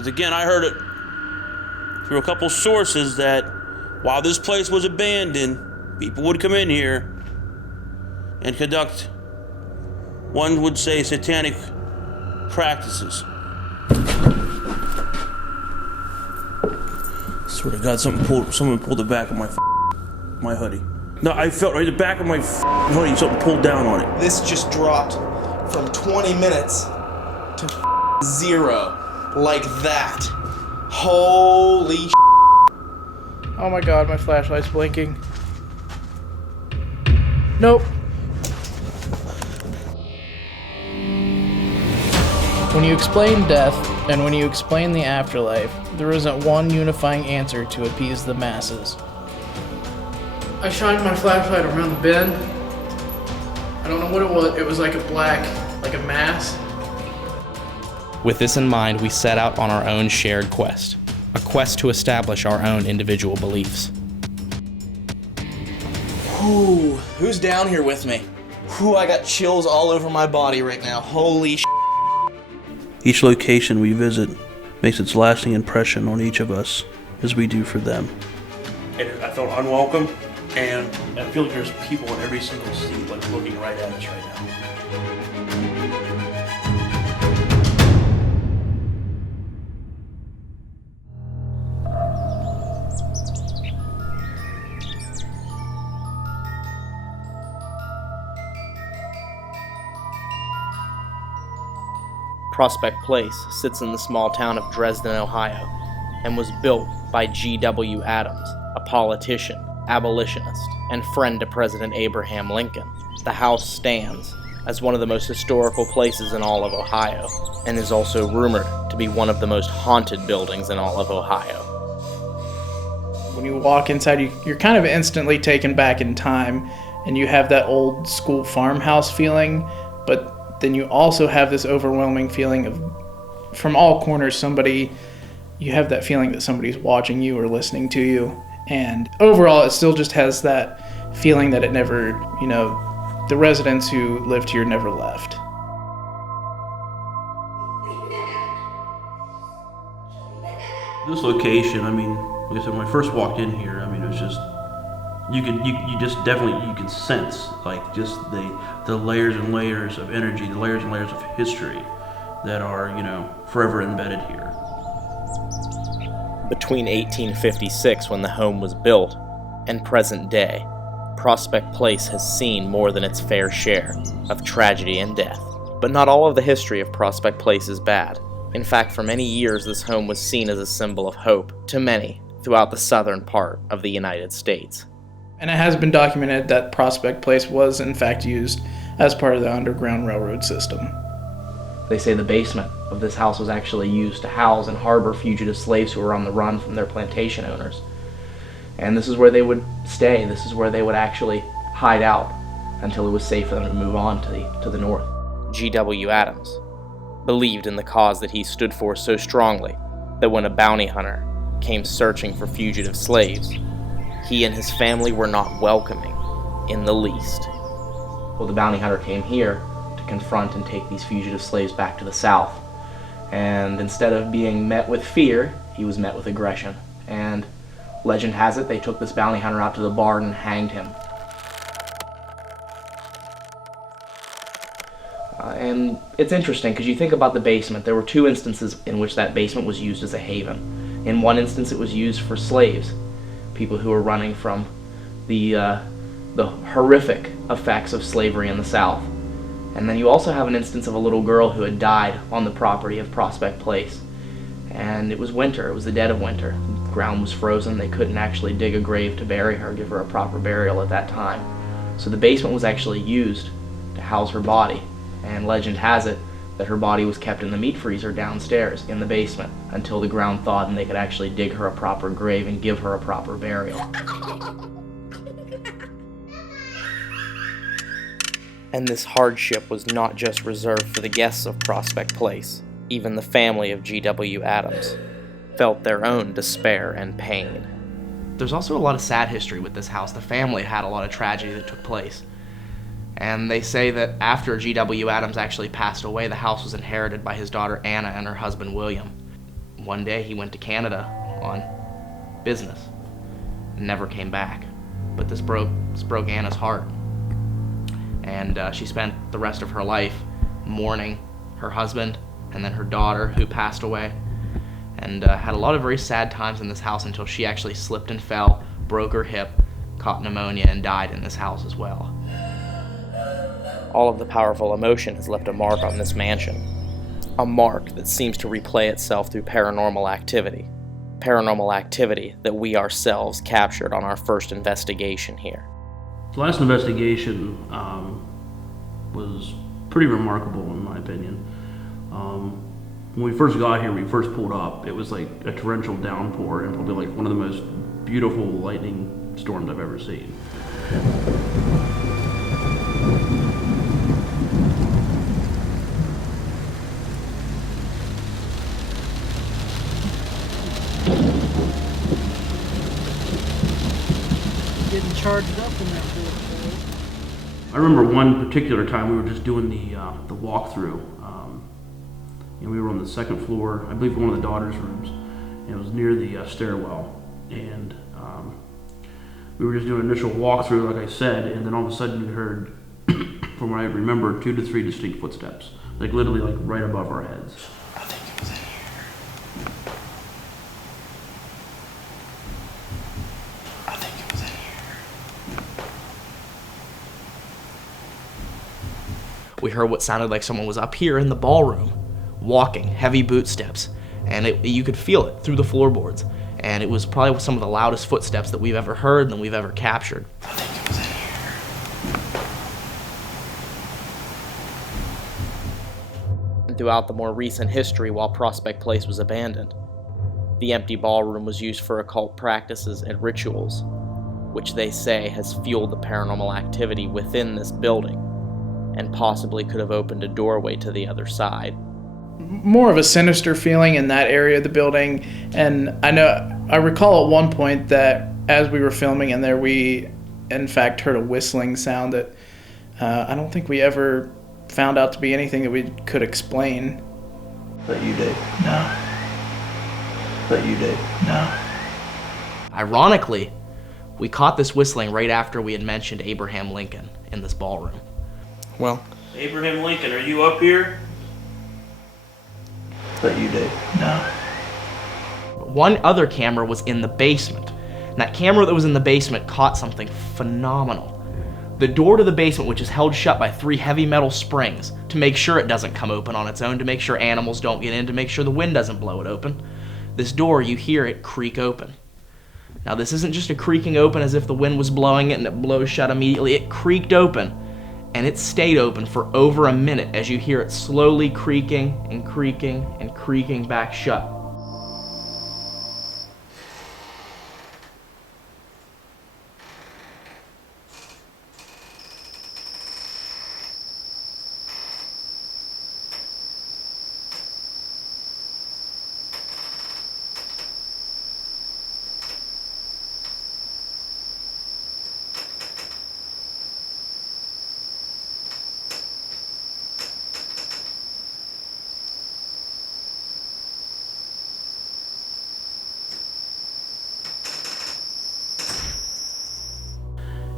Because again, I heard it through a couple sources that while this place was abandoned, people would come in here and conduct, one would say, satanic practices. Swear to God, someone pulled the back of my hoodie. No, I felt right the back of my hoodie, something pulled down on it. This just dropped from 20 minutes to 0, like that. Holy Oh my God, my flashlight's blinking. Nope. When you explain death, and when you explain the afterlife, there isn't one unifying answer to appease the masses. I shined my flashlight around the bend. I don't know what it was. It was like a mass. With this in mind, we set out on our own shared quest. A quest to establish our own individual beliefs. Ooh, who's down here with me? Ooh, I got chills all over my body right now. Holy sh**. Each location we visit makes its lasting impression on each of us, as we do for them. I felt unwelcome, and I feel like there's people in every single seat, like looking right at us right now. Prospect Place sits in the small town of Dresden, Ohio, and was built by G.W. Adams, a politician, abolitionist, and friend to President Abraham Lincoln. The house stands as one of the most historical places in all of Ohio, and is also rumored to be one of the most haunted buildings in all of Ohio. When you walk inside, you're kind of instantly taken back in time, and you have that old school farmhouse feeling, but then you also have this overwhelming feeling of, from all corners, you have that feeling that somebody's watching you or listening to you. And overall, it still just has that feeling that it never, the residents who lived here never left. This location, like I said, when I first walked in here, it was just, you can sense, like, just the layers and layers of energy, the layers and layers of history that are, forever embedded here. Between 1856, when the home was built, and present day, Prospect Place has seen more than its fair share of tragedy and death. But not all of the history of Prospect Place is bad. In fact, for many years, this home was seen as a symbol of hope to many throughout the southern part of the United States. And it has been documented that Prospect Place was, in fact, used as part of the Underground Railroad system. They say the basement of this house was actually used to house and harbor fugitive slaves who were on the run from their plantation owners. And this is where they would stay. This is where they would actually hide out until it was safe for them to move on to the north. G.W. Adams believed in the cause that he stood for so strongly that when a bounty hunter came searching for fugitive slaves, he and his family were not welcoming in the least. Well, the bounty hunter came here to confront and take these fugitive slaves back to the south. And instead of being met with fear, he was met with aggression. And legend has it, they took this bounty hunter out to the barn and hanged him. And it's interesting because you think about the basement. There were two instances in which that basement was used as a haven. In one instance, it was used for slaves, people who were running from the horrific effects of slavery in the South. And then you also have an instance of a little girl who had died on the property of Prospect Place. And it was winter, it was the dead of winter. The ground was frozen, they couldn't actually dig a grave to bury her, give her a proper burial at that time. So the basement was actually used to house her body. And legend has it that her body was kept in the meat freezer downstairs in the basement until the ground thawed and they could actually dig her a proper grave and give her a proper burial. And this hardship was not just reserved for the guests of Prospect Place. Even the family of G.W. Adams felt their own despair and pain. There's also a lot of sad history with this house. The family had a lot of tragedy that took place. And they say that after G.W. Adams actually passed away, the house was inherited by his daughter Anna and her husband William. one day he went to Canada on business and never came back. But this broke Anna's heart. And she spent the rest of her life mourning her husband and then her daughter who passed away, and had a lot of very sad times in this house until she actually slipped and fell, broke her hip, caught pneumonia, and died in this house as well. All of the powerful emotion has left a mark on this mansion. A mark that seems to replay itself through paranormal activity. Paranormal activity that we ourselves captured on our first investigation here. The last investigation was pretty remarkable in my opinion. When we first got here, we first pulled up, it was like a torrential downpour and probably like one of the most beautiful lightning storms I've ever seen. Getting charged up in that fourth. I remember one particular time we were just doing the walkthrough. And we were on the second floor, I believe one of the daughter's rooms, and it was near the stairwell. And we were just doing an initial walkthrough, like I said, and then all of a sudden we heard, from what I remember, 2 to 3 distinct footsteps, like literally like right above our heads. I think it was in here. I think it was in here. We heard what sounded like someone was up here in the ballroom, walking, heavy boot steps, and you could feel it through the floorboards. And it was probably some of the loudest footsteps that we've ever heard and we've ever captured. I think it was in here. And throughout the more recent history while Prospect Place was abandoned, the empty ballroom was used for occult practices and rituals, which they say has fueled the paranormal activity within this building, and possibly could have opened a doorway to the other side. More of a sinister feeling in that area of the building, and I recall at one point that as we were filming in there, we in fact heard a whistling sound that I don't think we ever found out to be anything that we could explain. But you did. No. But you did. No. Ironically, we caught this whistling right after we had mentioned Abraham Lincoln in this ballroom. Well, Abraham Lincoln, are you up here? But you did. No. One other camera was in the basement. And that camera that was in the basement caught something phenomenal. The door to the basement, which is held shut by 3 heavy metal springs to make sure it doesn't come open on its own, to make sure animals don't get in, to make sure the wind doesn't blow it open. This door, you hear it creak open. Now this isn't just a creaking open as if the wind was blowing it and it blows shut immediately. It creaked open, and it stayed open for over a minute as you hear it slowly creaking and creaking and creaking back shut.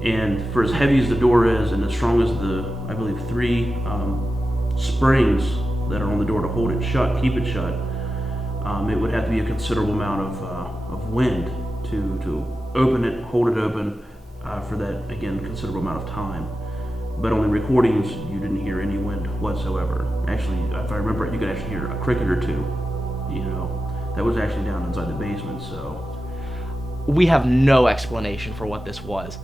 And for as heavy as the door is and as strong as the, I believe, 3 springs that are on the door to hold it shut, keep it shut, it would have to be a considerable amount of wind to open it, hold it open for that, again, considerable amount of time. But on the recordings, you didn't hear any wind whatsoever. Actually, if I remember it, you could actually hear a cricket or 2, you know. That was actually down inside the basement, so. We have no explanation for what this was.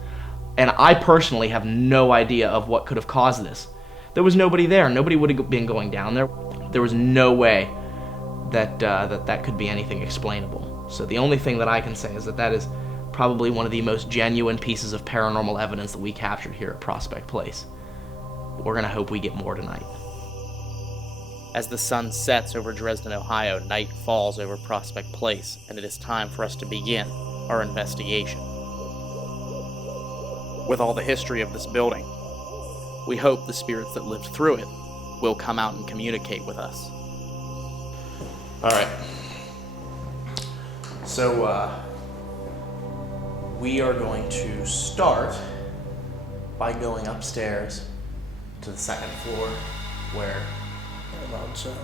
And I personally have no idea of what could have caused this. There was nobody there. Nobody would have been going down there. There was no way that that could be anything explainable. So the only thing that I can say is that is probably one of the most genuine pieces of paranormal evidence that we captured here at Prospect Place. We're gonna hope we get more tonight. As the sun sets over Dresden, Ohio, night falls over Prospect Place, and it is time for us to begin our investigation. With all the history of this building, we hope the spirits that lived through it will come out and communicate with us. All right. So, we are going to start by going upstairs to the second floor where Loud sound.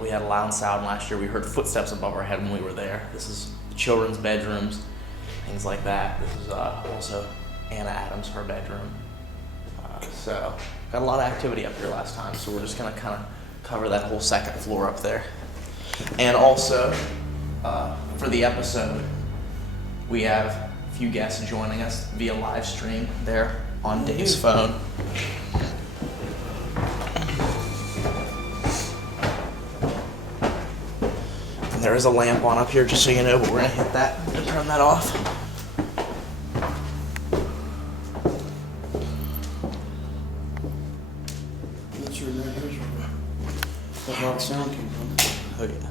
we had a loud sound last year. We heard footsteps above our head when we were there. This is the children's bedrooms, things like that. This is also Anna Adams, her bedroom. So, got a lot of activity up here last time, so we're just gonna kind of cover that whole second floor up there. And also, for the episode, we have a few guests joining us via live stream there on Dave's phone. And there is a lamp on up here, just so you know, but we're gonna hit that and turn that off. That's your here's where the loud sound came from. Oh yeah.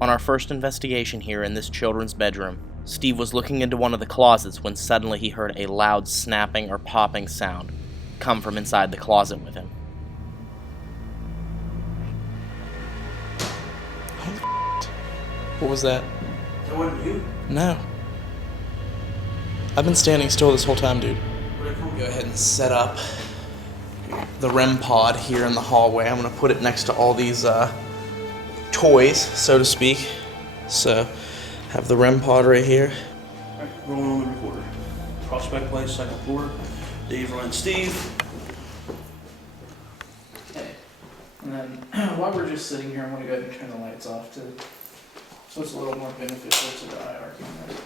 On our first investigation here in this children's bedroom, Steve was looking into one of the closets when suddenly he heard a loud snapping or popping sound come from inside the closet with him. What was that? That wasn't you? No. I've been standing still this whole time, dude. Where'd it come from? Go ahead and set up the REM pod here in the hallway. I'm gonna put it next to all these toys, so to speak. So, have the REM pod right here. Alright, rolling on the recorder. Prospect Place, second floor. Dave, Ryan, Steve. Okay. And then while we're just sitting here, I'm going to go ahead and turn the lights off so it's a little more beneficial to the IR camera.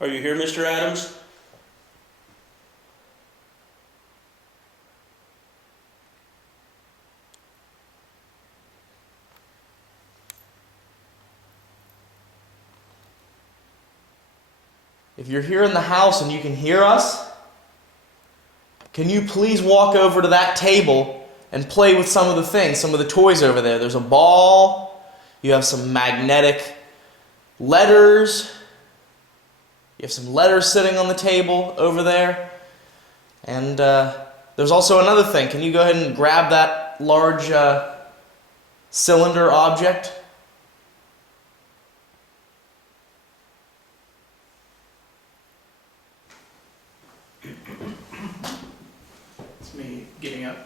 Are you here, Mr. Adams? If you're here in the house and you can hear us, can you please walk over to that table and play with some of the things, some of the toys over there? There's a ball, you have some magnetic letters, you have some letters sitting on the table over there, and there's also another thing. Can you go ahead and grab that large cylinder object? It's me getting up.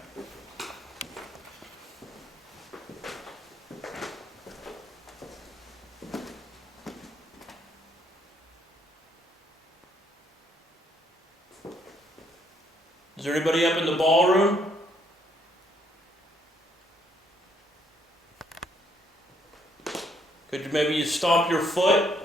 Is there anybody up in the ballroom? Could you maybe stomp your foot?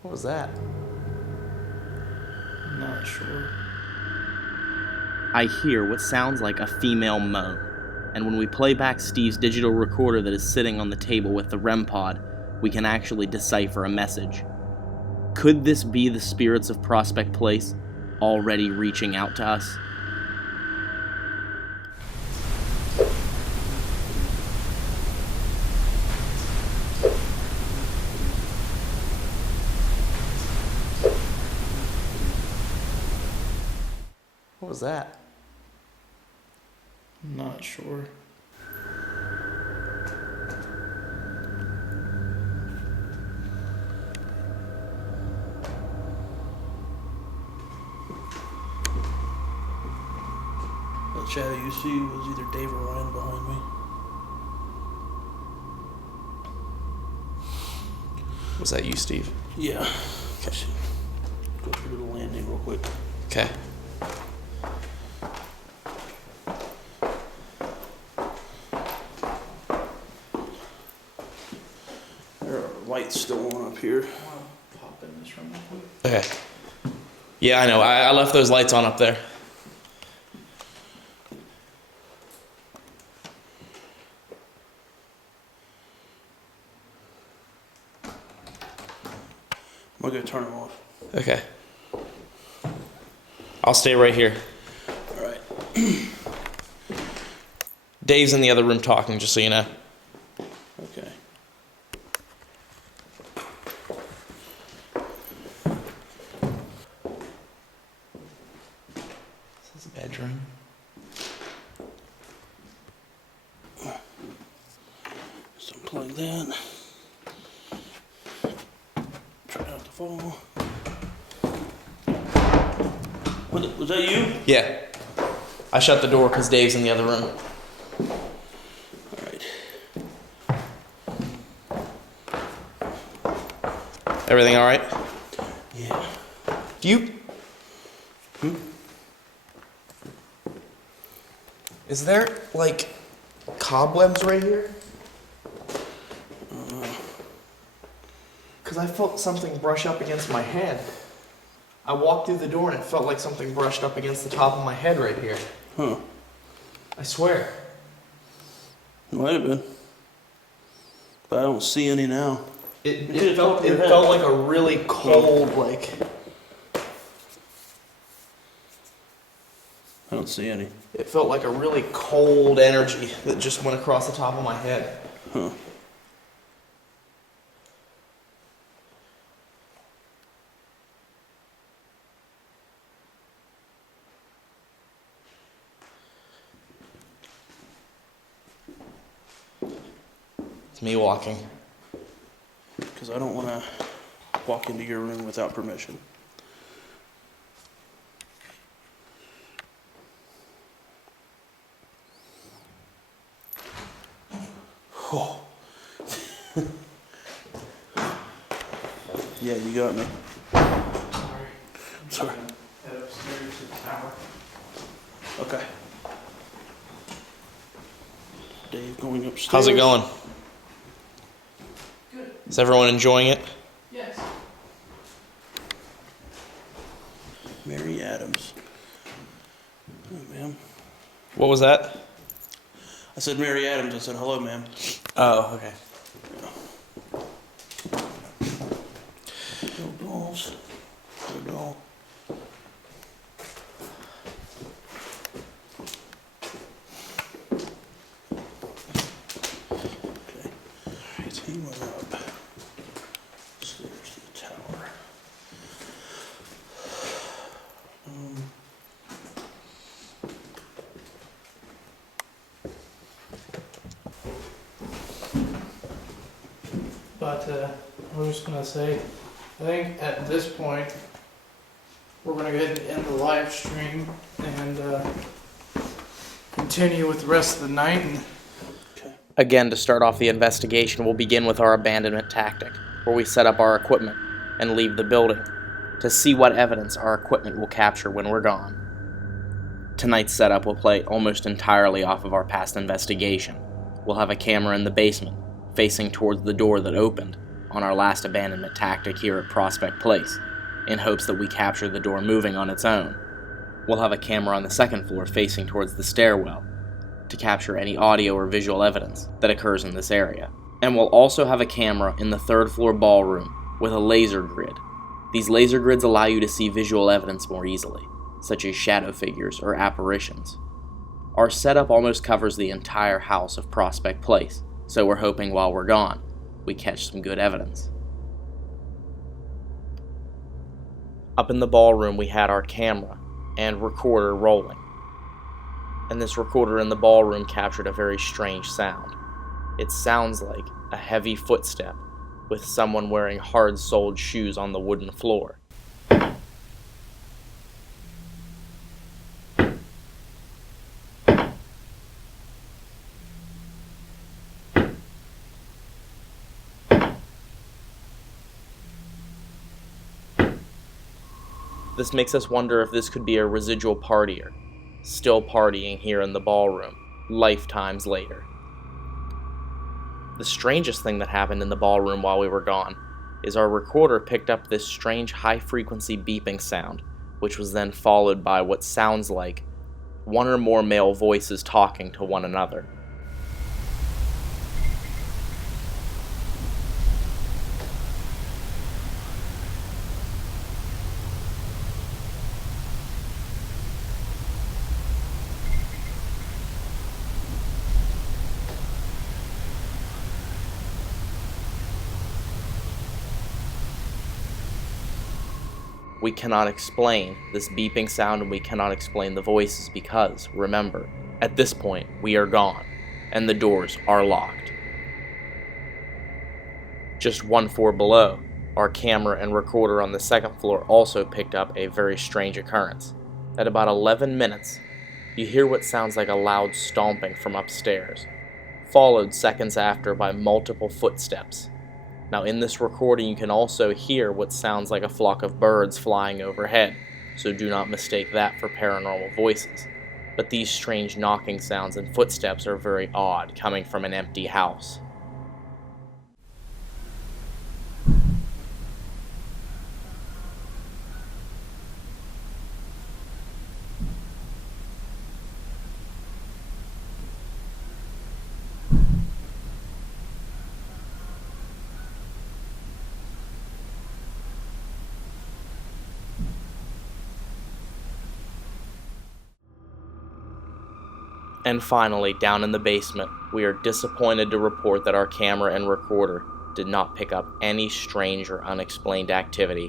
What was that? I'm not sure. I hear what sounds like a female moan, and when we play back Steve's digital recorder that is sitting on the table with the REM pod, we can actually decipher a message. Could this be the spirits of Prospect Place already reaching out to us? What was that? I'm not sure. The shadow you see was either Dave or Ryan behind me. Was that you, Steve? Yeah. Okay. Go through the landing real quick. Okay. There are lights still on up here. I'll pop in this room real quick. Okay. Yeah, I know. I left those lights on up there. We're gonna turn them off. Okay. I'll stay right here. All right. Dave's in the other room talking, just so you know. Okay. This is a bedroom. Just unplug that. Try not to fall. Was that you? Yeah. I shut the door because Dave's in the other room. All right. Everything all right? Yeah. Do you... Is there, like, cobwebs right here? Because I felt something brush up against my head. I walked through the door and it felt like something brushed up against the top of my head right here. Huh. I swear. Might have been. But I don't see any now. It felt like a really cold, like... I don't see any. It felt like a really cold energy that just went across the top of my head. Huh. It's me walking. Because I don't want to walk into your room without permission. Oh. Yeah, you got me. Sorry. Head upstairs to the tower. Okay. Dave going upstairs. How's it going? Good. Is everyone enjoying it? Yes. Mary Adams. Oh, ma'am. What was that? I said Mary Adams. I said hello, ma'am. Oh, okay. No dolls. No doll. Okay. Alright, he went up. Stairs to the tower. But I was just gonna say, I think at this point we're gonna go ahead and end the live stream and continue with the rest of the night. And Again, to start off the investigation, we'll begin with our abandonment tactic, where we set up our equipment and leave the building to see what evidence our equipment will capture when we're gone. Tonight's setup will play almost entirely off of our past investigation. We'll have a camera in the basement, facing towards the door that opened on our last abandonment tactic here at Prospect Place, in hopes that we capture the door moving on its own. We'll have a camera on the second floor facing towards the stairwell, to capture any audio or visual evidence that occurs in this area. And we'll also have a camera in the third floor ballroom with a laser grid. These laser grids allow you to see visual evidence more easily, such as shadow figures or apparitions. Our setup almost covers the entire house of Prospect Place, so we're hoping while we're gone, we catch some good evidence. Up in the ballroom we had our camera and recorder rolling. And this recorder in the ballroom captured a very strange sound. It sounds like a heavy footstep with someone wearing hard-soled shoes on the wooden floor. This makes us wonder if this could be a residual partier, still partying here in the ballroom, lifetimes later. The strangest thing that happened in the ballroom while we were gone is our recorder picked up this strange high-frequency beeping sound, which was then followed by what sounds like one or more male voices talking to one another. We cannot explain this beeping sound, and we cannot explain the voices because, remember, at this point, we are gone, and the doors are locked. Just 1 floor below, our camera and recorder on the 2nd floor also picked up a very strange occurrence. At about 11 minutes, you hear what sounds like a loud stomping from upstairs, followed seconds after by multiple footsteps. Now in this recording you can also hear what sounds like a flock of birds flying overhead, so do not mistake that for paranormal voices. But these strange knocking sounds and footsteps are very odd, coming from an empty house. And finally, down in the basement, we are disappointed to report that our camera and recorder did not pick up any strange or unexplained activity.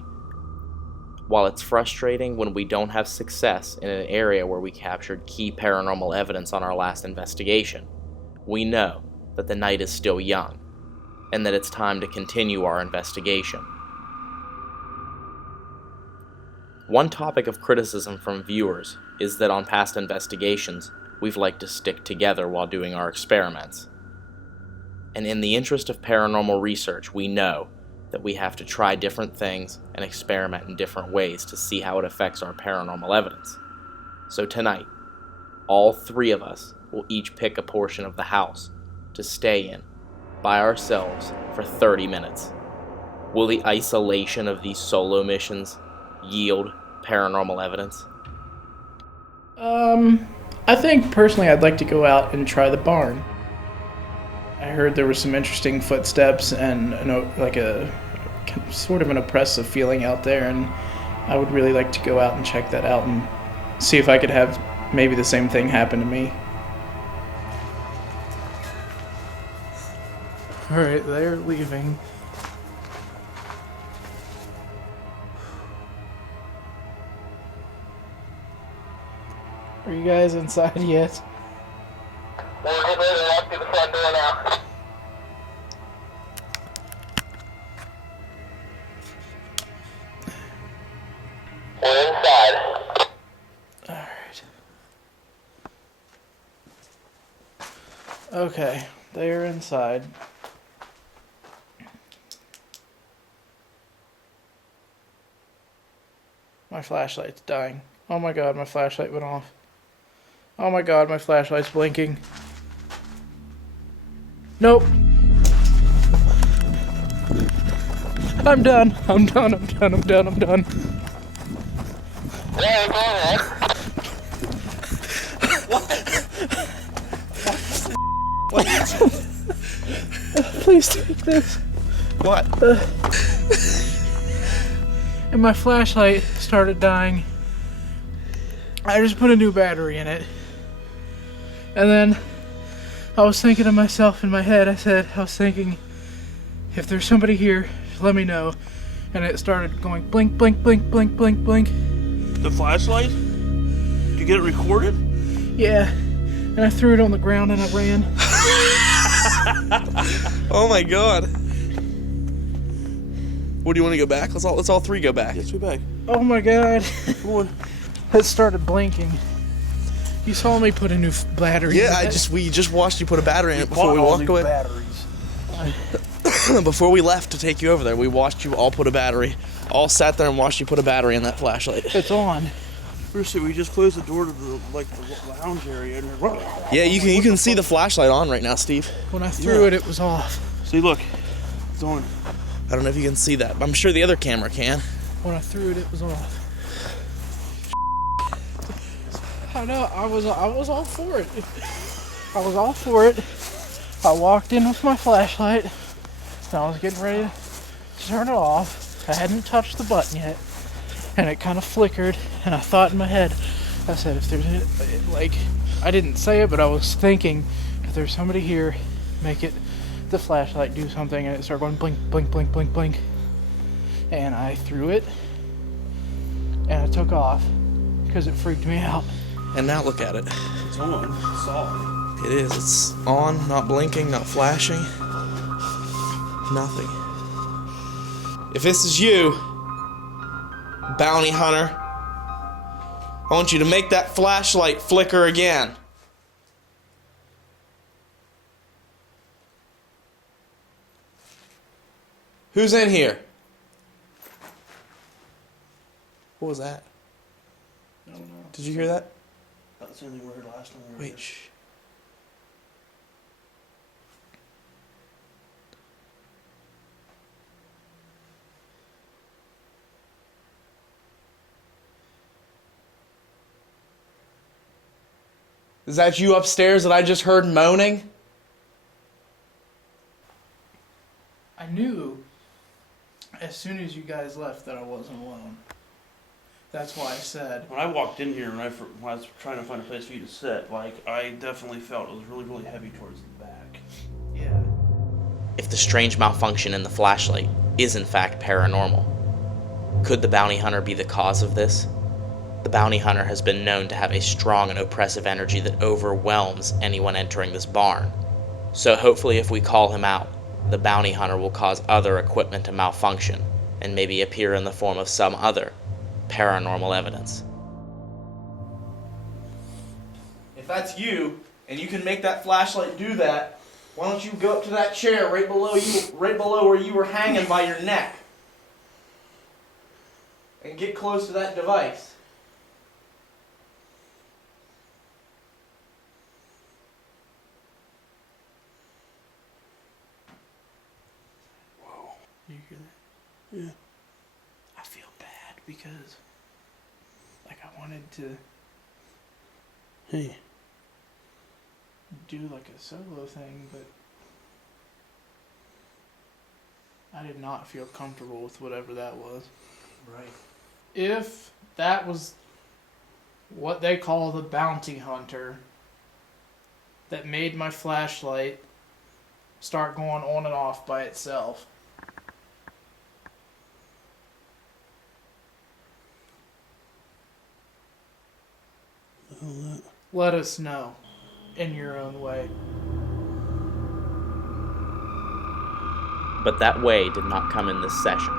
While it's frustrating when we don't have success in an area where we captured key paranormal evidence on our last investigation, we know that the night is still young, and that it's time to continue our investigation. One topic of criticism from viewers is that on past investigations, we've liked to stick together while doing our experiments. And in the interest of paranormal research, we know that we have to try different things and experiment in different ways to see how it affects our paranormal evidence. So tonight, all 3 of us will each pick a portion of the house to stay in by ourselves for 30 minutes. Will the isolation of these solo missions yield paranormal evidence? I think personally I'd like to go out and try the barn. I heard there were some interesting footsteps and like a sort of an oppressive feeling out there, and I would really like to go out and check that out and see if I could have maybe the same thing happen to me. Alright, they're leaving. Are you guys inside yet? We're getting ready to walk through the front door now. We're inside. Alright. Okay, they're inside. My flashlight's dying. Oh my god, my flashlight went off. Oh my god, my flashlight's blinking. Nope. I'm done. I'm done. I'm done. I'm done. I'm done. Yeah, we're going, right? Please take this. What? And my flashlight started dying. I just put a new battery in it. And then I was thinking to myself in my head, I was thinking, if there's somebody here, let me know. And it started going blink, blink, blink, blink, blink, blink. The flashlight? Did you get it recorded? Yeah. And I threw it on the ground and I ran. Oh my god. What, do you want to go back? Let's all 3 go back. Yes, we're back. Oh my god. Come on. It started blinking. You saw me put a new battery in it. We just watched you put a battery in it before we walked away. Batteries. Before we left to take you over there, we watched you all put a battery. All sat there and watched you put a battery in that flashlight. It's on. First, we just closed the door to the lounge area. And Yeah, you can see the flashlight on right now, Steve. When I threw it was off. See, look, it's on. I don't know if you can see that, but I'm sure the other camera can. When I threw it was off. I know, I was all for it. I was all for it. I walked in with my flashlight, and I was getting ready to turn it off. I hadn't touched the button yet, and it kind of flickered, and I thought in my head, I said, if there's, I didn't say it, but I was thinking, if there's somebody here, make it, the flashlight do something, and it started going blink, blink, blink, blink, blink. And I threw it, and I took off because it freaked me out. And now look at it. It's on. It's off. It is. It's on, not blinking, not flashing. Nothing. If this is you, bounty hunter, I want you to make that flashlight flicker again. Who's in here? What was that? I don't know. Did you hear that? That's the only word last time. Wait, shh. Is that you upstairs that I just heard moaning? I knew as soon as you guys left that I wasn't alone. That's why I said, When I walked in here and when I was trying to find a place for you to sit, like, I definitely felt it was really, really heavy towards the back. yeah. If the strange malfunction in the flashlight is in fact paranormal, could the bounty hunter be the cause of this? The bounty hunter has been known to have a strong and oppressive energy that overwhelms anyone entering this barn. So hopefully if we call him out, the bounty hunter will cause other equipment to malfunction and maybe appear in the form of some other paranormal evidence. If that's you, and you can make that flashlight do that, why don't you go up to that chair right below you, right below where you were hanging by your neck, and get close to that device. You hear that? Yeah. I feel bad because, like, I wanted to Hey. do like a solo thing, but I did not feel comfortable with whatever that was. Right. If that was what they call the bounty hunter that made my flashlight start going on and off by itself, let us know in your own way. But that way did not come in this session.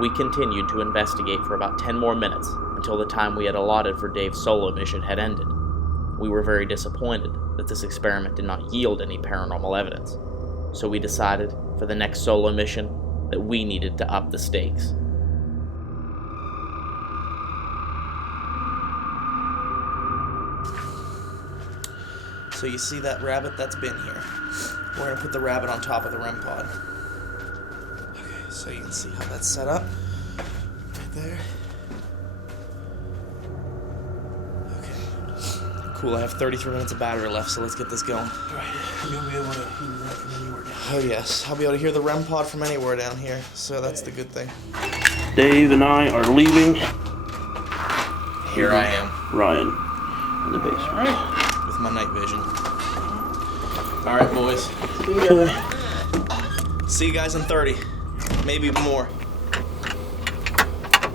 We continued to investigate for about 10 more minutes until the time we had allotted for Dave's solo mission had ended. We were very disappointed that this experiment did not yield any paranormal evidence, so we decided for the next solo mission that we needed to up the stakes. So you see that rabbit that's been here. We're gonna put the rabbit on top of the REM pod. Okay, so you can see how that's set up. Right there. Okay. Cool, I have 33 minutes of battery left, so let's get this going. Right. You'll be able to hear that from anywhere down. Oh yes, I'll be able to hear the REM pod from anywhere down here, so that's the good thing. Dave and I are leaving. Here I am. Ryan in the basement. Alright. With my night vision. Alright, boys. See you guys in 30. Maybe more.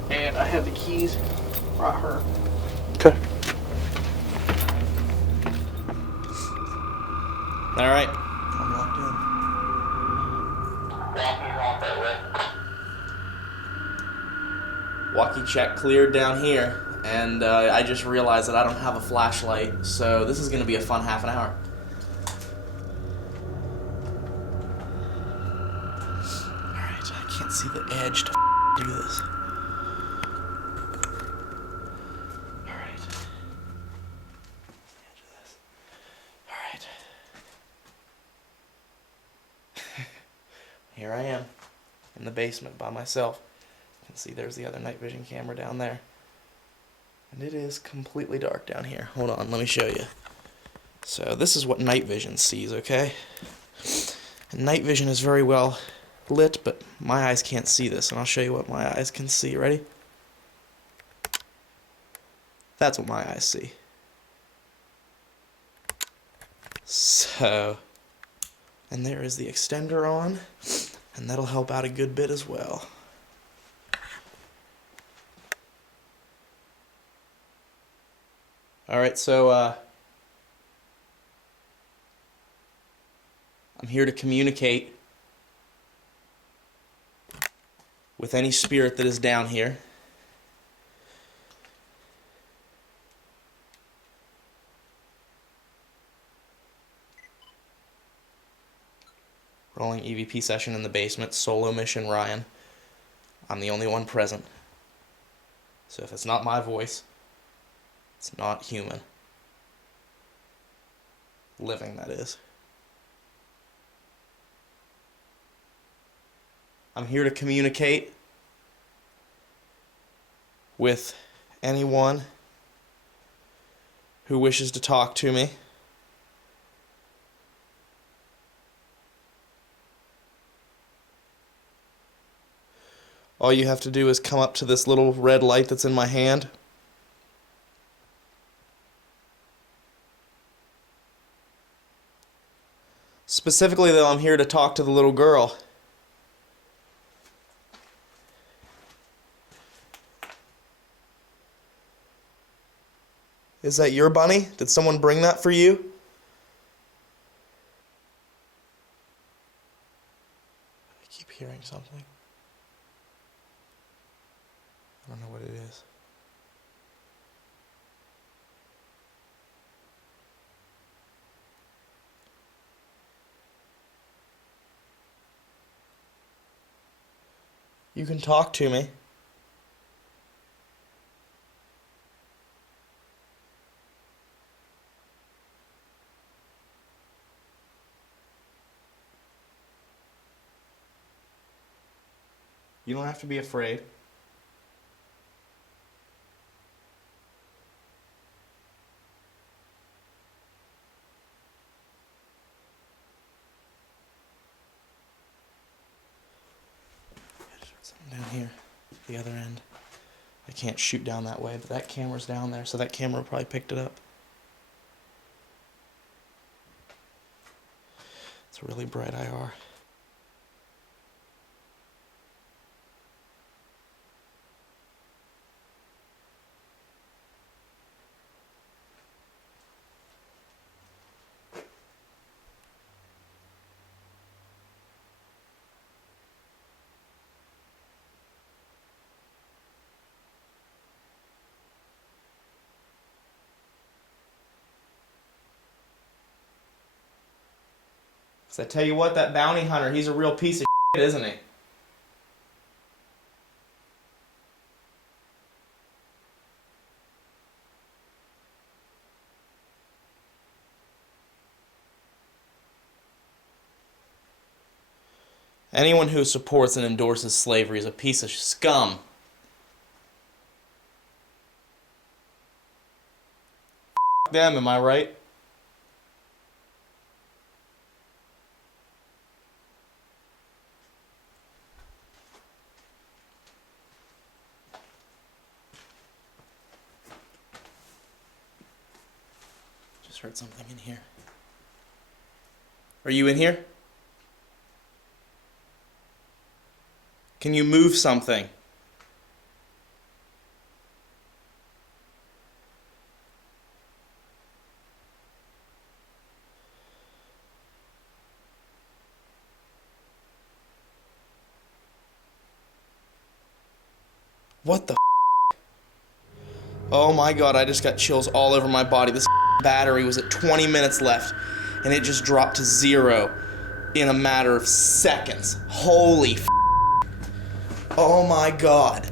And I have the keys right here. Okay. Alright. I'm locked in. Walkie check cleared down here. And I just realized that I don't have a flashlight, so this is going to be a fun half an hour. Alright, I can't see the edge to do this. Alright. The edge of this. Alright. Here I am, in the basement by myself. You can see there's the other night vision camera down there. And it is completely dark down here. Hold on, let me show you. So this is what night vision sees, okay? And night vision is very well lit, but my eyes can't see this, and I'll show you what my eyes can see. Ready? That's what my eyes see. So, and there is the extender on, and that'll help out a good bit as well. Alright, so I'm here to communicate with any spirit that is down here. Rolling EVP session in the basement, solo mission Ryan. I'm the only one present. So if it's not my voice, it's not human. Living, that is. I'm here to communicate with anyone who wishes to talk to me. All you have to do is come up to this little red light that's in my hand. Specifically, though, I'm here to talk to the little girl. Is that your bunny? Did someone bring that for you? I keep hearing something. I don't know what it is. You can talk to me. You don't have to be afraid. Something down here, the other end. I can't shoot down that way, but that camera's down there, so that camera probably picked it up. It's a really bright IR. So I tell you what, that bounty hunter, he's a real piece of shit, isn't he? Anyone who supports and endorses slavery is a piece of scum. F them, am I right? Heard something in here. Are you in here? Can you move something? What the f? Oh my god, I just got chills all over my body. This battery was at 20 minutes left, and it just dropped to 0 in a matter of seconds. Holy f***. Oh my god.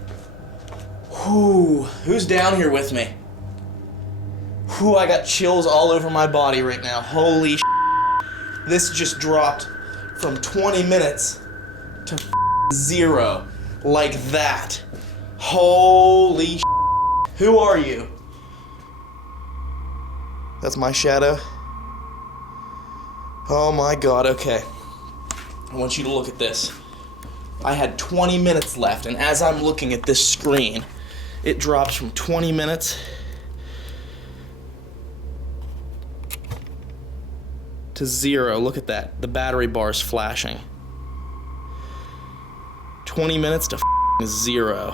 Who's down here with me? I got chills all over my body right now. Holy sh**. This just dropped from 20 minutes to 0 like that. Holy sh**. Who are you? That's my shadow. Oh my god, okay. I want you to look at this. I had 20 minutes left, and as I'm looking at this screen, it drops from 20 minutes to 0. Look at that. The battery bar's flashing. 20 minutes to 0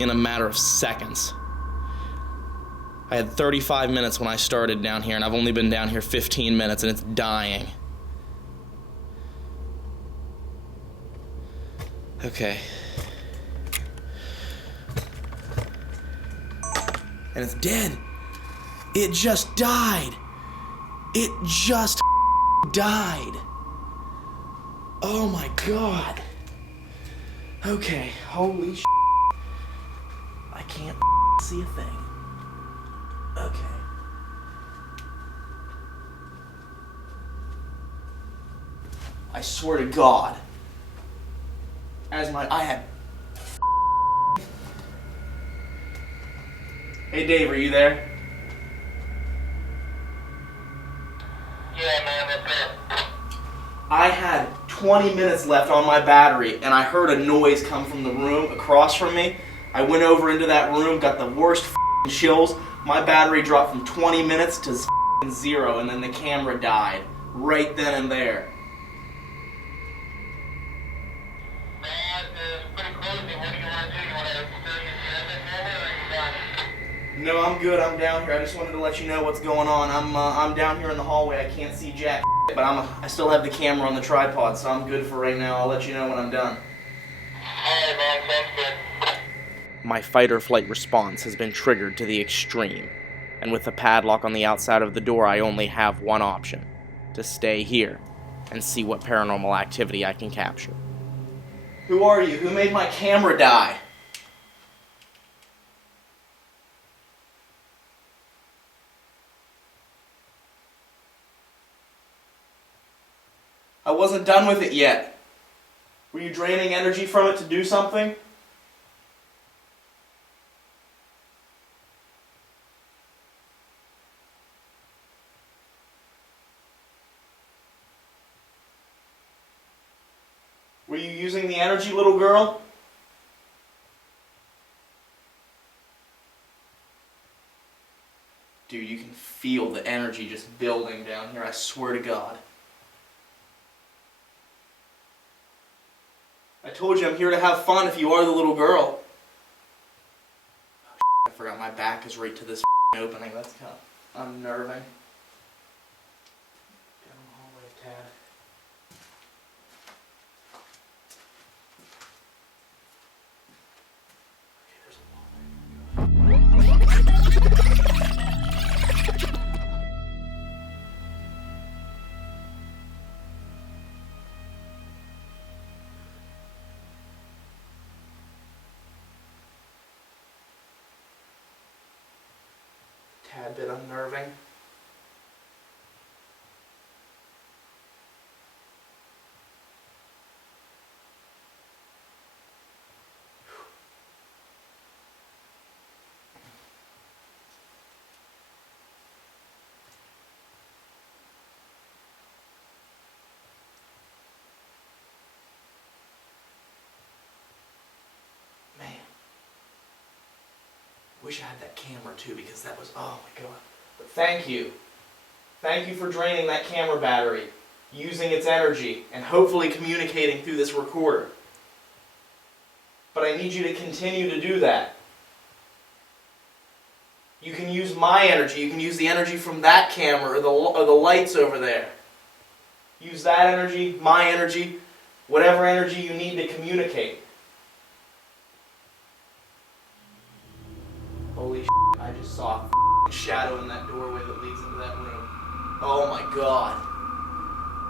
in a matter of seconds. I had 35 minutes when I started down here, and I've only been down here 15 minutes, and it's dying. Okay. And it's dead. It just died. It just died. Oh my god. Okay, holy sh**. I can't see a thing. Okay. I swear to God. I had... Hey Dave, are you there? Yeah, man, that's it. I had 20 minutes left on my battery, and I heard a noise come from the room across from me. I went over into that room, got the worst chills. My battery dropped from 20 minutes to 0, and then the camera died right then and there. That is pretty crazy. What do you want to do? You want to experience the other camera, or are you done? No, I'm good. I'm down here. I just wanted to let you know what's going on. I'm down here in the hallway. I can't see jack, but I still have the camera on the tripod, so I'm good for right now. I'll let you know when I'm done. Alright, man, sounds good. My fight or flight response has been triggered to the extreme, and with the padlock on the outside of the door, I only have one option: to stay here and see what paranormal activity I can capture. Who are you? Who made my camera die? I wasn't done with it yet. Were you draining energy from it to do something? Were you using the energy, little girl? Dude, you can feel the energy just building down here, I swear to God. I told you I'm here to have fun if you are the little girl. Oh, I forgot my back is right to this opening. That's kind of unnerving. Down the hallway, Tad. Tad bit unnerving. Man. Wish I had that camera too, because that was, oh my God. But thank you. Thank you for draining that camera battery, using its energy, and hopefully communicating through this recorder. But I need you to continue to do that. You can use my energy, you can use the energy from that camera or the lights over there. Use that energy, my energy, whatever energy you need to communicate. Holy shit, I just saw a shadow in that doorway that leads into that room. Oh my God.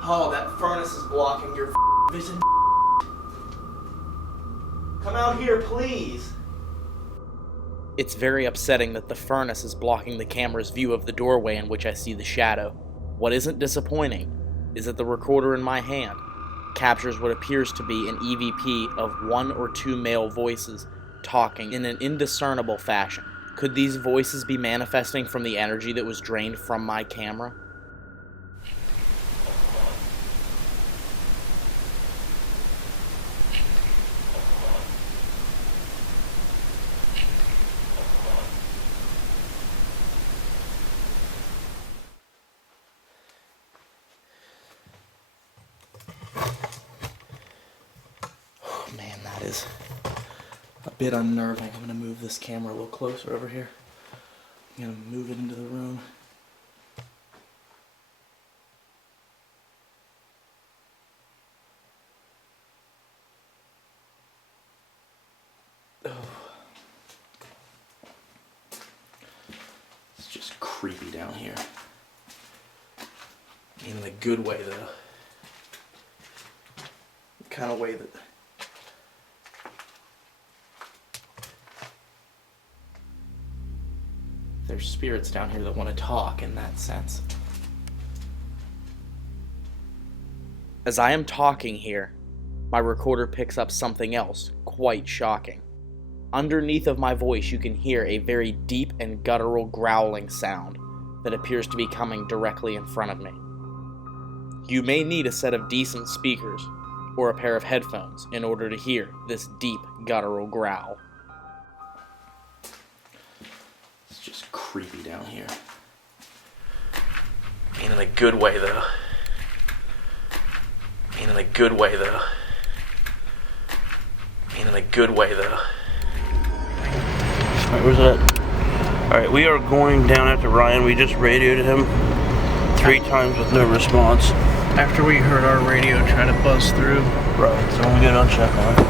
Oh, that furnace is blocking your vision. Come out here, please. It's very upsetting that the furnace is blocking the camera's view of the doorway in which I see the shadow. What isn't disappointing is that the recorder in my hand captures what appears to be an EVP of 1 or 2 male voices talking in an indiscernible fashion. Could these voices be manifesting from the energy that was drained from my camera? Oh man, that is a bit unnerving. I'm going to move this camera a little closer over here. gonna move it into the room. It's just creepy down here. In a good way, though. The kind of way that... There's spirits down here that want to talk in that sense. As I am talking here, my recorder picks up something else quite shocking. Underneath of my voice, you can hear a very deep and guttural growling sound that appears to be coming directly in front of me. You may need a set of decent speakers or a pair of headphones in order to hear this deep guttural growl. It's just creepy down here. In a good way, though. In a good way, though. In a good way, though. Alright, where's that? Alright, we are going down after Ryan. We just radioed him 3 times with no response. After we heard our radio try to buzz through. Right, so I'm gonna get on check on it.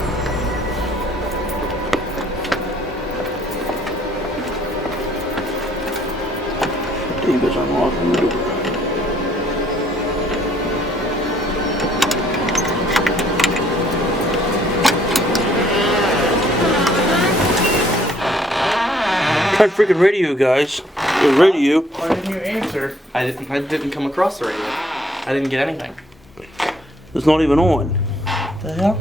Dave is unlocking the door. Try freaking radio, guys. Radio. Why didn't you answer? I didn't come across the radio. I didn't get anything. It's not even on. The hell?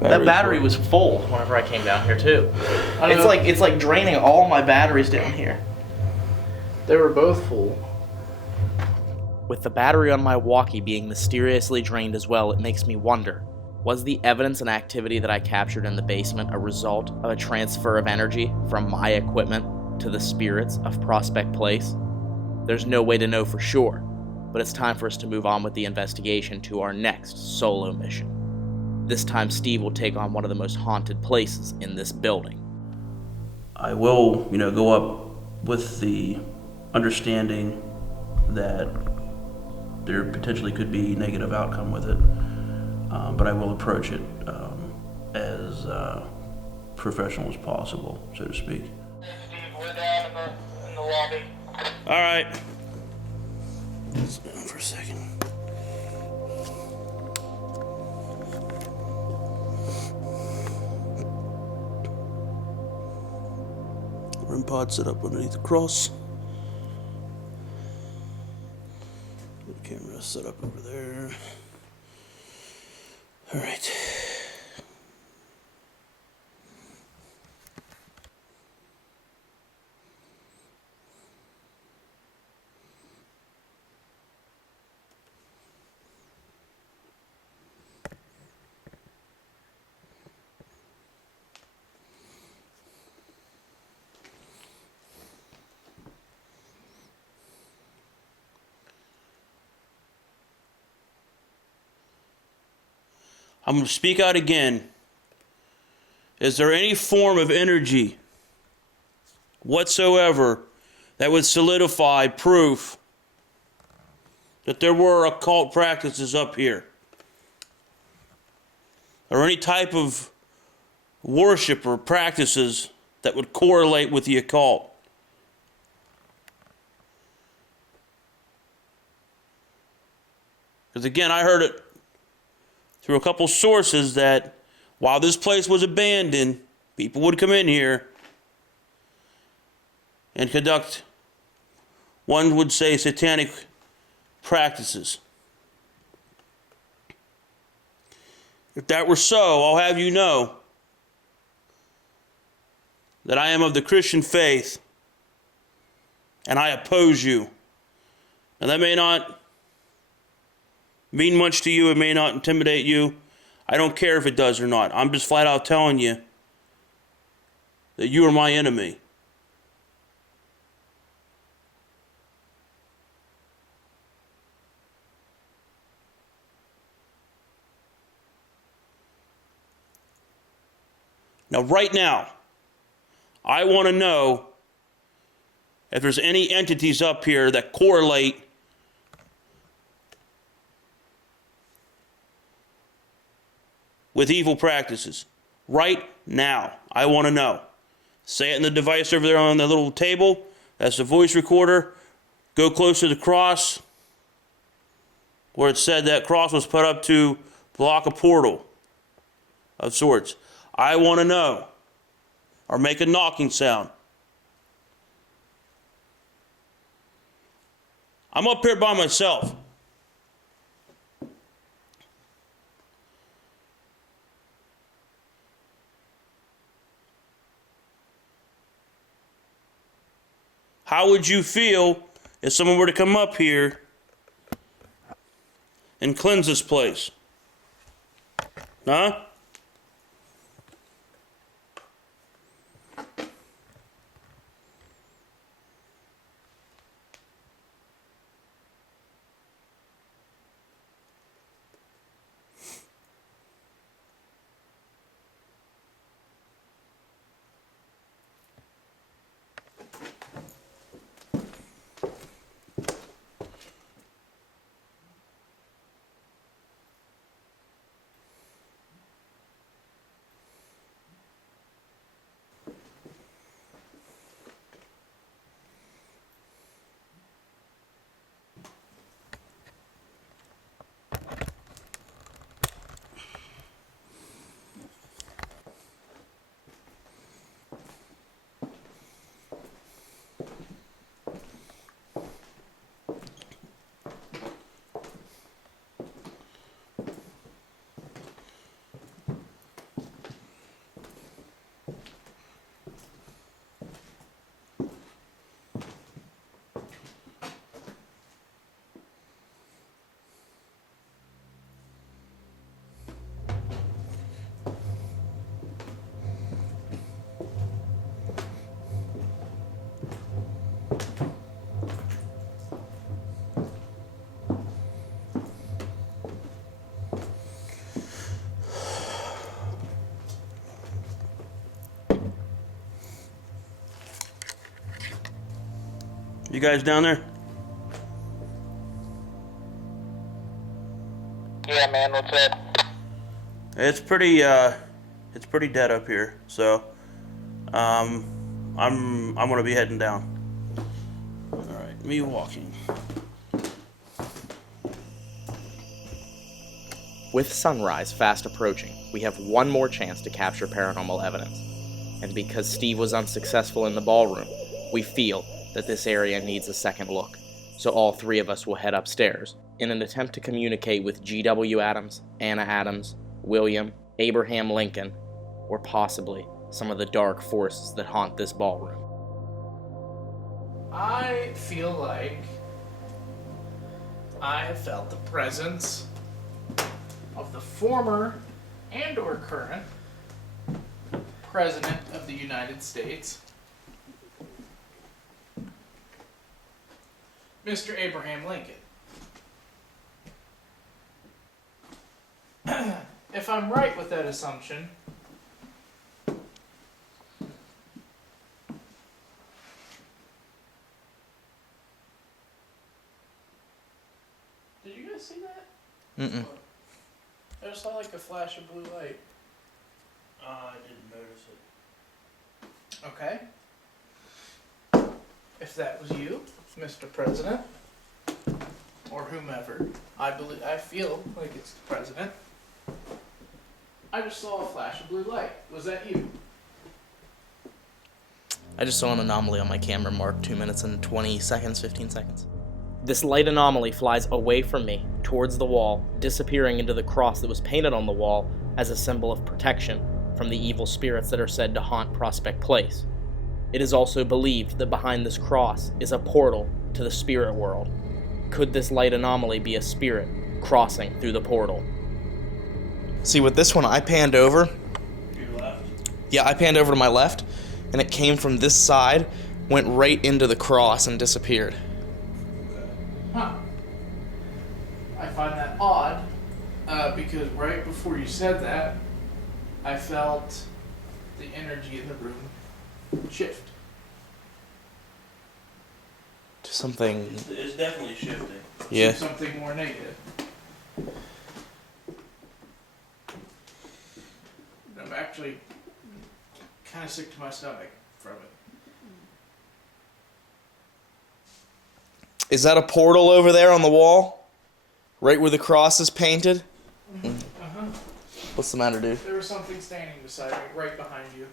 That battery was full whenever I came down here too. It's like draining all my batteries down here. They were both full. With the battery on my walkie being mysteriously drained as well, it makes me wonder, was the evidence and activity that I captured in the basement a result of a transfer of energy from my equipment to the spirits of Prospect Place? There's no way to know for sure, but it's time for us to move on with the investigation to our next solo mission. This time Steve will take on one of the most haunted places in this building. I will, go up with the understanding that there potentially could be negative outcome with it, but I will approach it as professional as possible, so to speak. Steve, we're down in the lobby. All right. Let's sit down for a second. REM pod set up underneath the cross. The camera set up over there. All right. I'm going to speak out again. Is there any form of energy whatsoever that would solidify proof that there were occult practices up here? Or any type of worship or practices that would correlate with the occult? Because again, I heard it through a couple sources that while this place was abandoned, people would come in here and conduct, one would say, satanic practices. If that were so, I'll have you know that I am of the Christian faith and I oppose you. Now that may not mean much to you, it may not intimidate you. I don't care if it does or not. I'm just flat out telling you that you are my enemy. Now, right now, I want to know if there's any entities up here that correlate with evil practices. Right now, I want to know. Say it in the device over there on the little table. That's the voice recorder. Go close to the cross where it said that cross was put up to block a portal of sorts. I want to know. Or make a knocking sound. I'm up here by myself. How would you feel if someone were to come up here and cleanse this place? Huh? You guys down there? Yeah, man, what's up? It's pretty dead up here. So, I'm gonna be heading down. All right, me walking. With sunrise fast approaching, we have one more chance to capture paranormal evidence. And because Steve was unsuccessful in the ballroom, we feel that this area needs a second look. So all three of us will head upstairs in an attempt to communicate with G.W. Adams, Anna Adams, William, Abraham Lincoln, or possibly some of the dark forces that haunt this ballroom. I feel like I have felt the presence of the former and or current President of the United States, Mr. Abraham Lincoln. If I'm right with that assumption, did you guys see that? Mm-mm. I just saw like a flash of blue light. I didn't notice it. Okay. If that was you, Mr. President, or whomever, I feel like it's the president. I just saw a flash of blue light. Was that you? I just saw an anomaly on my camera marked 2 minutes and 20 seconds, 15 seconds. This light anomaly flies away from me, towards the wall, disappearing into the cross that was painted on the wall as a symbol of protection from the evil spirits that are said to haunt Prospect Place. It is also believed that behind this cross is a portal to the spirit world. Could this light anomaly be a spirit crossing through the portal? See, with this one, I panned over. To your left? Yeah, I panned over to my left, and it came from this side, went right into the cross, and disappeared. Huh. I find that odd, because right before you said that, I felt the energy in the room shift. To something. It's definitely shifting. Yeah. To something more negative. I'm actually kind of sick to my stomach from it. Is that a portal over there on the wall? Right where the cross is painted? Uh-huh. What's the matter, dude? There was something standing beside me, right behind you.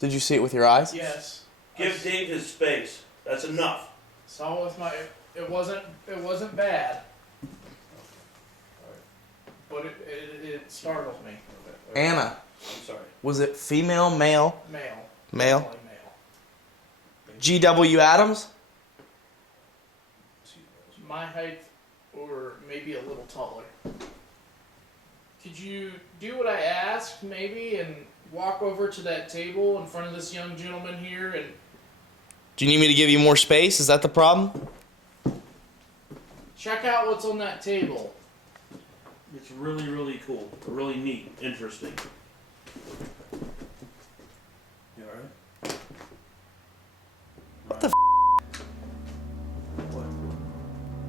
Did you see it with your eyes? Yes. Give Dave his space. That's enough. Saw with my. It wasn't bad. But it startled me. Anna, I'm sorry. was it female, male? Male. Male? Definitely male. G.W. Adams? My height, or maybe a little taller. Could you do what I asked, maybe, and walk over to that table in front of this young gentleman here and... Do you need me to give you more space? Is that the problem? check out what's on that table. It's really, really cool. Really neat. Interesting. You alright? What the What?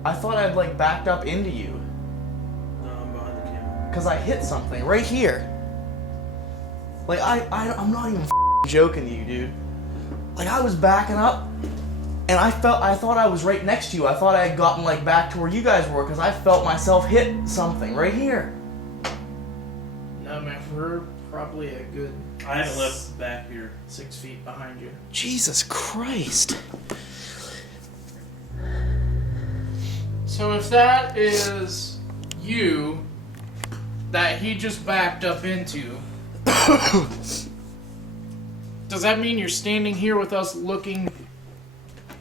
I thought I'd like backed up into you. No, I'm behind the camera. Cause I hit something right here. Like I'm not even joking to you, dude. Like I was backing up, and I thought I was right next to you. I thought I had gotten like back to where you guys were, cause I felt myself hit something right here. No, man, we're probably a good... I haven't left back here. 6 feet behind you. Jesus Christ. So if that is you that he just backed up into, does that mean you're standing here with us looking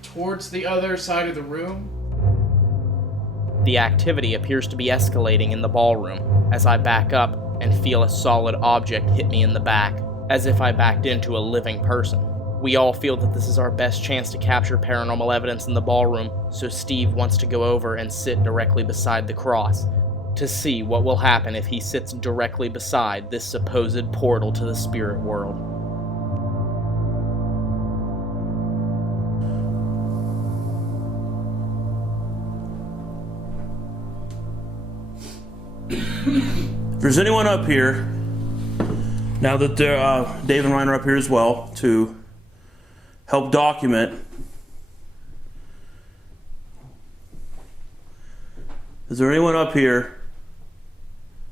towards the other side of the room? The activity appears to be escalating in the ballroom as I back up and feel a solid object hit me in the back, as if I backed into a living person. We all feel that this is our best chance to capture paranormal evidence in the ballroom, so Steve wants to go over and sit directly beside the cross to see what will happen if he sits directly beside this supposed portal to the spirit world. If there's anyone up here, now that Dave and Ryan are up here as well to help document, is there anyone up here,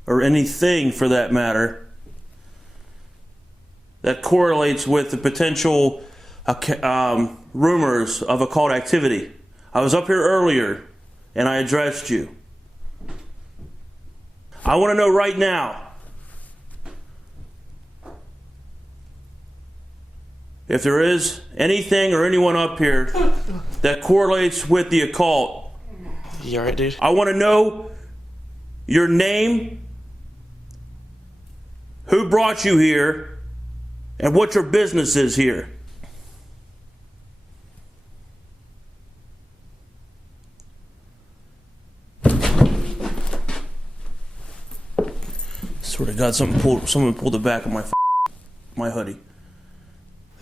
or anything for that matter, that correlates with the potential rumors of occult activity? I was up here earlier and I addressed you. I want to know right now if there is anything or anyone up here that correlates with the occult. You alright, dude? I want to know your name, who brought you here, and what your business is here. Swear to God, someone pulled the back of my hoodie.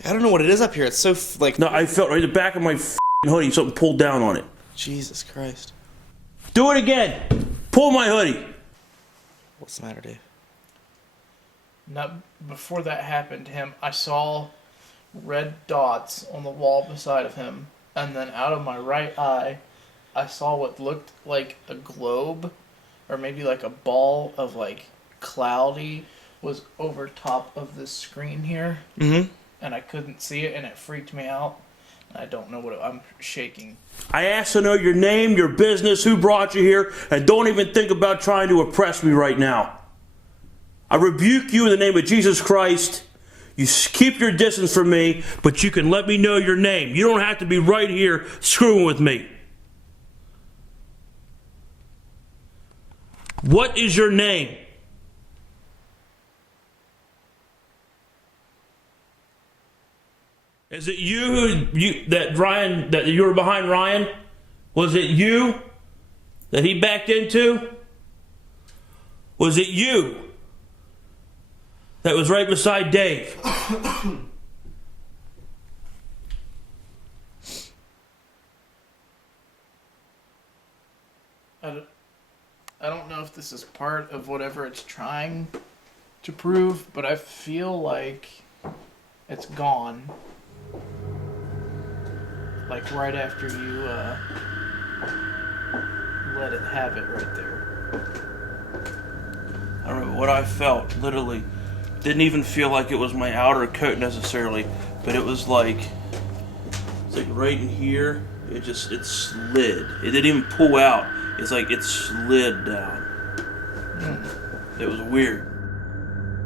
I don't know what it is up here. It's so like... No, I felt right the back of my hoodie, something pulled down on it. Jesus Christ. Do it again. Pull my hoodie. What's the matter, Dave? Now, before that happened to him, I saw red dots on the wall beside of him, and then out of my right eye, I saw what looked like a globe, or maybe like a ball of like cloudy was over top of this screen here. Mm-hmm. And I couldn't see it, and it freaked me out. And I don't know I'm shaking. I asked to know your name, your business, who brought you here, and don't even think about trying to oppress me right now. I rebuke you in the name of Jesus Christ. You keep your distance from me, but you can let me know your name. You don't have to be right here screwing with me. What is your name? Is it you that you were behind Ryan? Was it you that he backed into? Was it you that was right beside Dave. I don't know if this is part of whatever it's trying to prove, but I feel like it's gone. Like right after you let it have it right there. I don't know what I felt, literally. Didn't even feel like it was my outer coat necessarily, but it was like, it's like right in here, it slid. It didn't even pull out. It's like it slid down. It was weird.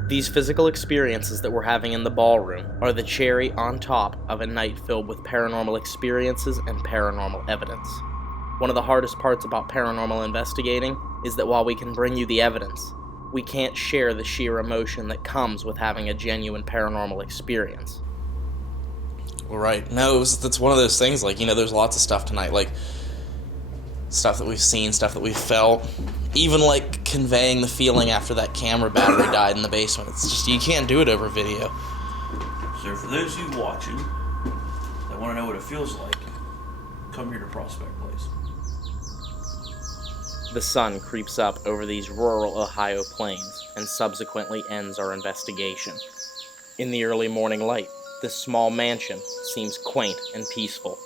These physical experiences that we're having in the ballroom are the cherry on top of a night filled with paranormal experiences and paranormal evidence. One of the hardest parts about paranormal investigating is that while we can bring you the evidence, we can't share the sheer emotion that comes with having a genuine paranormal experience. Right. No, that's one of those things, like, there's lots of stuff tonight, like, stuff that we've seen, stuff that we've felt, even, like, conveying the feeling after that camera battery died in the basement. It's just, you can't do it over video. So for those of you watching that want to know what it feels like, come here to Prospect Place. The sun creeps up over these rural Ohio plains and subsequently ends our investigation. In the early morning light, this small mansion seems quaint and peaceful,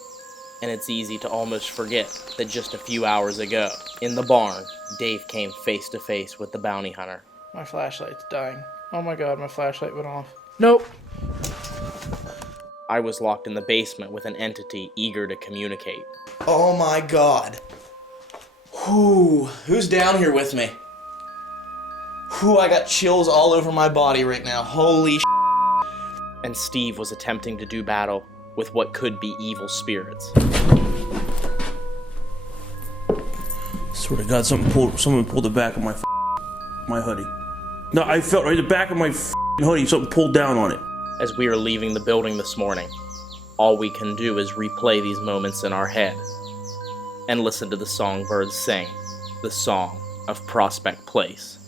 and it's easy to almost forget that just a few hours ago, in the barn, Dave came face to face with the bounty hunter. My flashlight's dying. Oh my god, my flashlight went off. Nope. I was locked in the basement with an entity eager to communicate. Oh my god. Who's down here with me? I got chills all over my body right now. Holy sh**. And Steve was attempting to do battle with what could be evil spirits. Swear to God, someone pulled the back of my hoodie. No, I felt right the back of my hoodie, something pulled down on it. As we are leaving the building this morning, all we can do is replay these moments in our head and listen to the songbirds sing the song of Prospect Place.